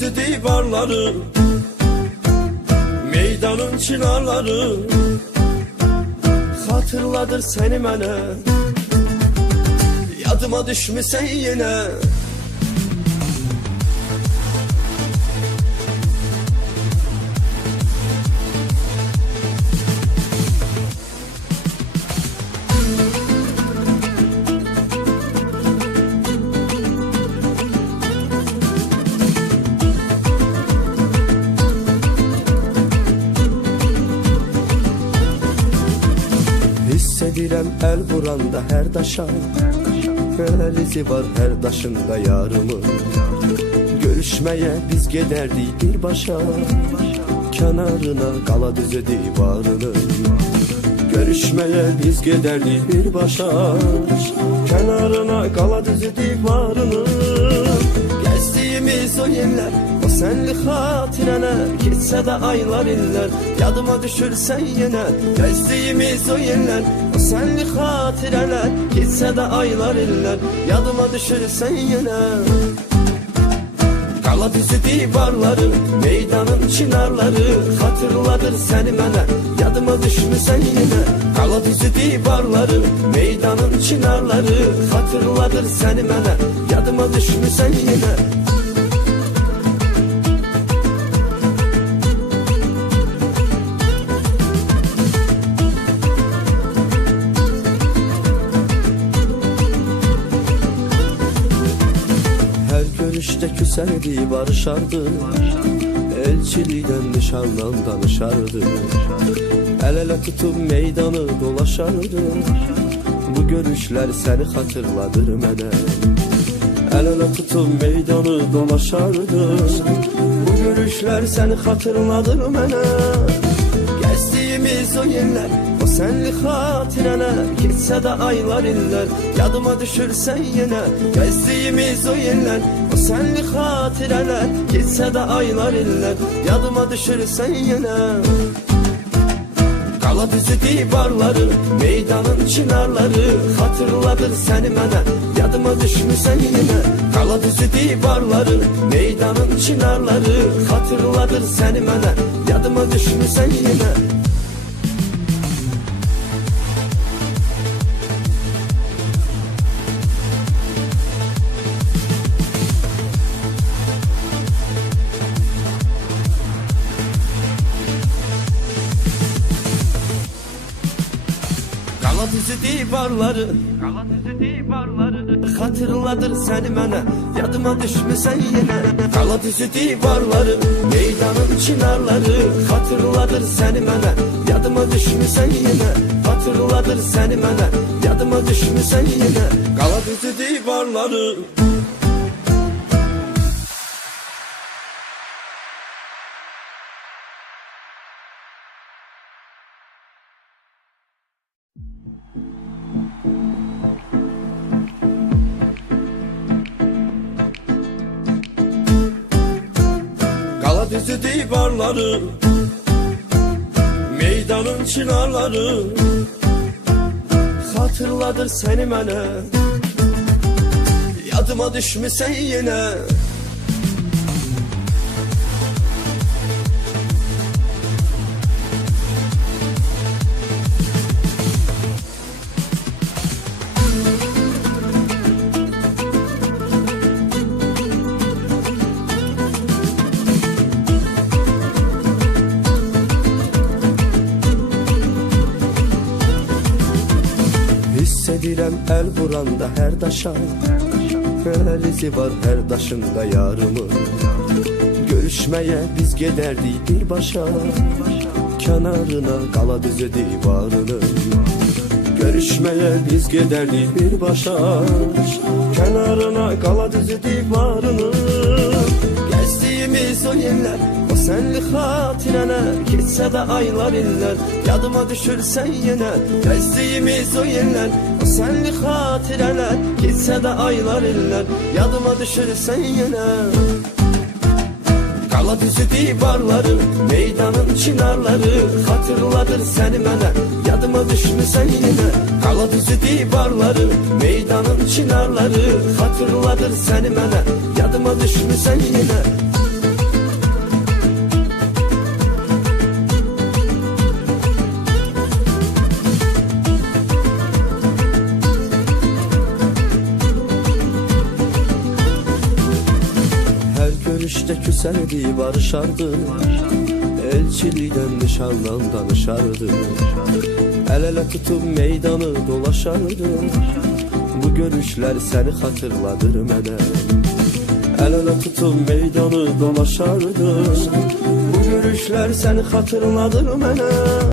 düzü divarları, meydanın çınarları hatırladır seni mənə. Yadıma düşmüsən yenə. Hiss edirəm əl vuranda hər daşa, əl izi var hər daşında yarımın. Görüşməyə biz gedərdik birbaşa, kənarına qala düzü divarının. Görüşməyə biz gedərdik birbaşa, kənarına qala düzü divarının. Gəzdiyimiz o yerlər, o sənli xatirənə, keçsə də aylar illər, yadıma düşürsən yenə. Gəzdiyimiz o yerlər, o sənli xatirələr, keçsə də aylar illər, yadıma düşürsən yenə. Qala düzü divarları, meydanın çınarları hatırladır səni mənə. Yadıma düşmüsən yenə. Qala düzü divarları, meydanın çınarları hatırladır səni mənə. Yadıma düşmüsən yenə. Görüşte küsərdi, barışardı, elçilikdən nişandan danışardı. El-ele tutup meydanı dolaşardı, bu görüşler seni hatırladır mənə. El-ele tutup meydanı dolaşardı, bu görüşler seni hatırladır mənə. Gəzdiyimiz o yerlər, o sənli xatirənə, keçsə də aylar illər, yadıma düşürsən yenə. Gəzdiyimiz o yerlər, o sənli xatirələr, keçsə də aylar illər, yadıma düşürsən yenə. Qala düzü divarları, meydanın çınarları hatırladır səni mənə. Yadıma düşmüsən yenə. Qala düzü divarları, meydanın çınarları hatırladır səni mənə. Yadıma düşmüsən yenə. Qala düzü divarları, hatırladır səni mənə. Yadıma düşmüsən yenə. Qala düzü divarları, meydanın çınarları hatırladır səni mənə. Yadıma düşmüsən yenə. Hatırladır səni mənə. Yadıma düşmüsən yenə. Qala düzü divarları. Qala düzü divarları, meydanın çınarları hatırladır səni mənə. Yadıma düşmüsən yenə. Hiss edirəm əl vuranda hər daşa, əl izi var hər daşında yarımın. Görüşməyə biz gedərdik birbaşa, kənarına qala düzü divarının. Görüşməyə biz gedərdik birbaşa, kənarına qala düzü divarının. Gəzdiyimiz o yerlər, o sənli xatirənə, keçsə də aylar illər, yadıma düşürsən yenə. Gəzdiyimiz o yerlər, o sənli xatirələr, keçsə də aylar illər, yadıma düşürsən yenə. Qala düzü divarları, meydanın çınarları hatırladır səni mənə. Yadıma düşmüsən yenə. Qala düzü divarları, meydanın çınarları hatırladır səni mənə. Yadıma düşmüsən yenə. görüşte küserdi barışardı, elçilikten nişandan danışardı. El ele tutup meydanı dolaşardı, bu görüşler seni hatırladır mənə. El ele tutup meydanı dolaşardı, bu görüşler seni hatırladır mənə.